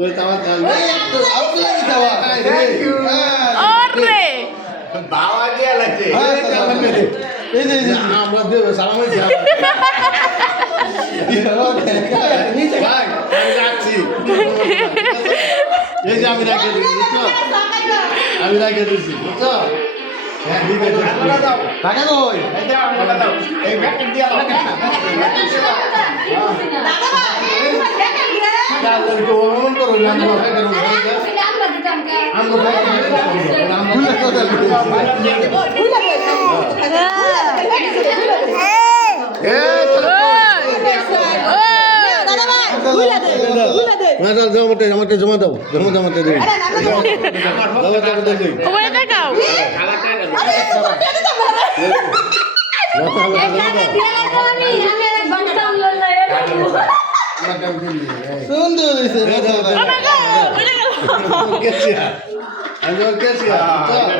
ওই তাওয়া দাও তো আউট লাগি তাওয়া থ্যাংক ইউ আরে বাবা দিয়া লাগছে এই যে আমরা দেব সালাম হইছে ভাই আমি যাচ্ছি এই যে আমি রাখে দিছি বুঝছো আমি রাখে দিছি বুঝছো হ্যাঁ ঠিক আছে টাকা কই এই দাও আমরা দাও এই ব্যাকেট দিয়া দাও দাদাকে ওমন করো না আমরা করব আমরা জমা দাও সুন্দর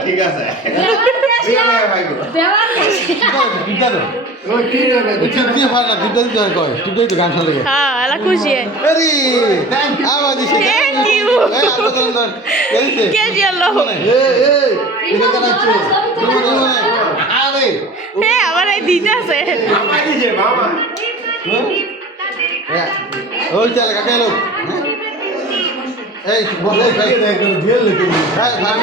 ঠিক আছে গান শুনলে হ্যাঁ এলা খুশি থ্যাংক ইউ কে জিয়ালো হ্যাঁ আমার এই দিতে আছে মামা দিছে মামা ওই চলে কাকে লোক এই বলে ভাই একদম জেল লেগে হ্যাঁ ভাই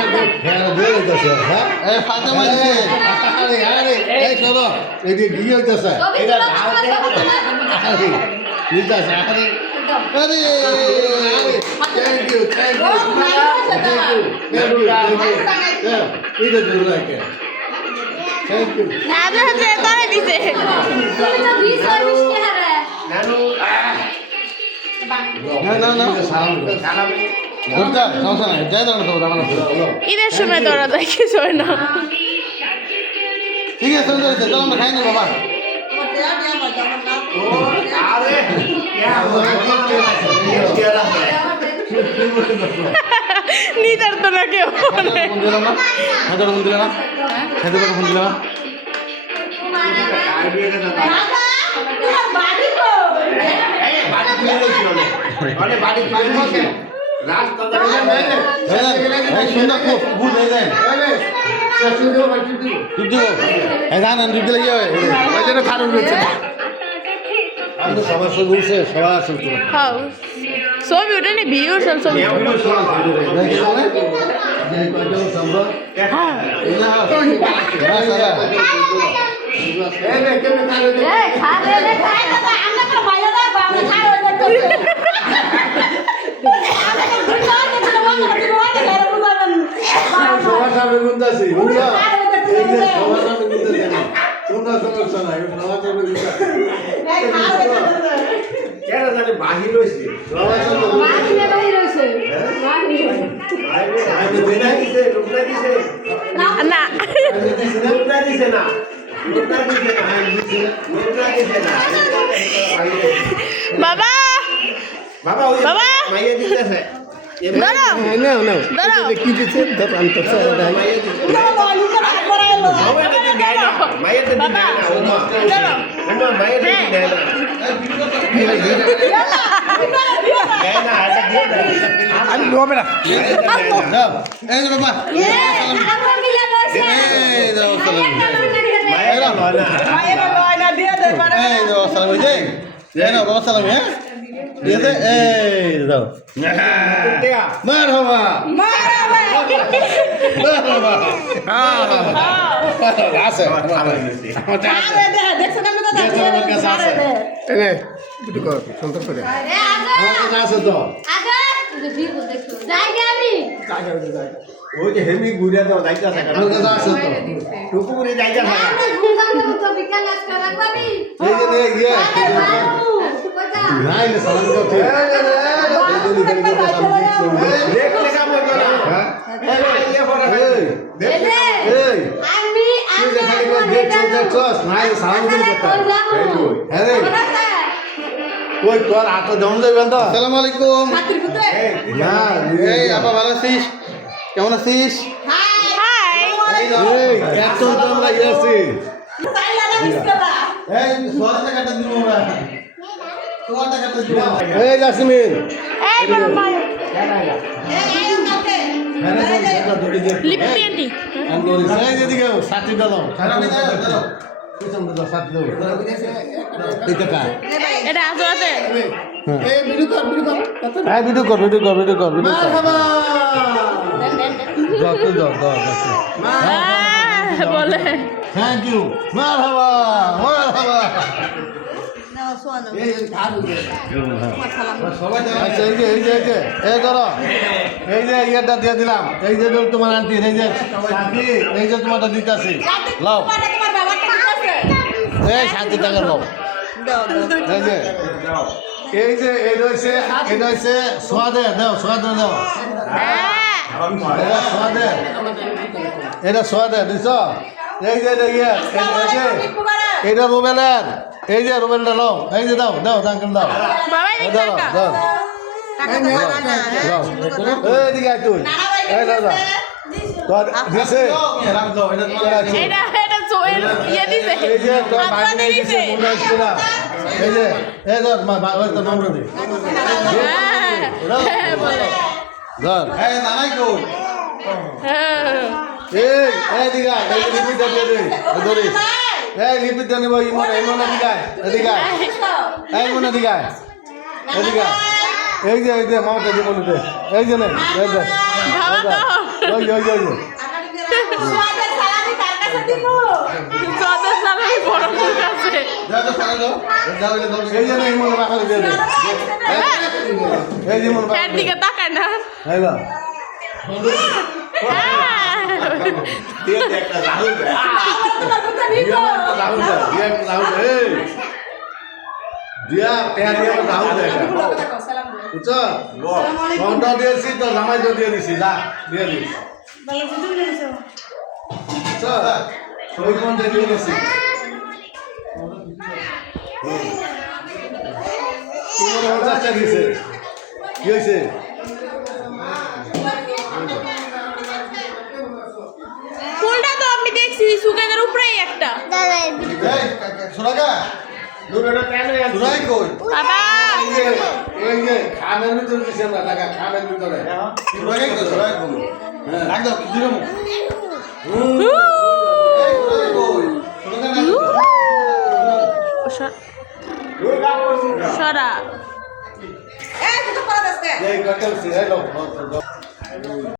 হ্যাঁ জেল হইতাছে হ্যাঁ এই ফাটা মারছে আরে এই চলো এই যে গিয়ে হইতাছে এটা ঢালতে আরে নিতাছে আরে আরে থ্যাংক ইউ এটা জোর লাগে থ্যাংক ইউ আদে হাতে করে দিছে নানু না সালাম সালাম ঘুরতা সমস্যা নাই যাই দাও তো দাঁড়ানো ঈদের সময় তোরা দেখিস না ঠিক আছে সুন্দর আছে চলো আমরা খাই নি বাবা আরে নিতার তো না কেউ ফোন দিলাম না হাজার ফোন দিলাম না খেতে পারে ফোন দিলাম না সুন্দর বুঝ হয়ে যায় দুধ দিলে কি হয় ওই জন্য খারাপ রয়েছে সবার সব উঠছে সবার আসল তো হ্যাঁ ছবি ওটা নি ভিডিও সব ছবি সবার সামনে গুনতাছি বুঝছো সবার সামনে গুনতাছি তোমরা সমস্যা নাই সবার সামনে গুনতাছি কেন জানি বাহির হইছে সবার সামনে আমি দেনা দিছে রূপনা দিছে না রূপনা দিছে না রূপনা দিছে না রূপনা দিছে না বাবা বাবা ওই বাবা! মাইয়া দিতেছে দাঁড়াও দাঁড়াও কি দিচ্ছে দাঁত আনতে মাইয়া দিতেছে মাইয়া দিতে দেয় না মাইয়া দিতে দেয় না ওমা ওমা মাইয়া দিতে দেয় না দেয় না এটা দিয়ে দাও আমি লোবে না দাও এই যে বাবা এই দাও সালাম মাইয়া লয় না এই দাও সালাম এই যে এই নাও বাবা সালাম হ্যাঁ ঠিক আছে এই দাও টিয়া মারহাবা মারহাবা আছে এনে একটু কর সুন্দর করে আমার কাছে আছে তো ওই যে হেমি ঘুরে দাও যাইতা থাকা আমার কাছে আছে তো টুকু ঘুরে যাইতা থাকা এই যে নে গিয়া নাই না সালাম করতে দেখলে কাম হইতো না হ্যাঁ ইয়ে পড়া এই দেখলে এই তুই যে খালি করে দেখছস নাই সালাম করতে হ্যাঁ রে কই তোর হাতে দম যাবেন তো আসসালামু আলাইকুম না এই আপা ভালো আছিস কেমন আছিস হাই এই এত দম লাগিয়েছি এই সোয়াদ টাকাটা দিব আমরা এই জাসমিন এই বড় ভাই লিপি আন্টি এই যেদিকে সাথী দাও পিছন দাও সাথী দাও এই টাকা এটা আজো আছে হ্যাঁ ভিডিও কর যাও বলে থ্যাংক ইউ মারহাবা আচ্ছা এই ধরো এই যে ইয়েটা দিয়ে দিলাম এই যে তোমার আন্টি এই যে সাথী এই যে তোমারটা দিতেছি লাও এই 60 টাকা লাও এই যে এটা হচ্ছে সোয়াদে দাও এটা সোয়াদে দিছ এই যে এটা রুবেলের এই যে রুবেলটা নাও এই যে দাও দাঙ্কেল দাও বাবা এই দাও টাকা এইদিকে আয় তুই এই দাও তোর দিছে এটা সোয়েল ইয়ে দিছে এই যে তোর হাত বাইরে দিছে মুন্ডা ছিল এই যে এই ধর ওই তো নম্বর দে হ্যাঁ বলে ধর এই দিঘা এই লিপিটা দিয়ে দে ধরিস এই লিপিটা নিব ইমন এদিকে এই মনে দিঘা এদিকে এই যে মামাটা দিয়ে মনে দে এই যে নে এই যে বাবা তো ওই সদর সালামি বড় মুখ আছে এই যে নে ইমন রাখা দিয়ে দে এই যে ইমন এর দিকে তাকায় না হ্যালো দিয়া পেয়া দিয়ে রাহুল বুঝছ ঘন্টা দিয়েছি তো জামাই তো দিয়ে দিছি যা দিয়ে দিস ওই ঘন্টা দিয়ে দিছি দিছে কি হয়েছে ফুলটা তো আমি দেখছি সুগারের উপরেই একটা সোনাকা সোনাই কই বাবা এই যে খামের ভিতরে দিছে না টাকা খামের ভিতরে সোনাই কই একদম কিছু না সরা এই কত সে হ্যালো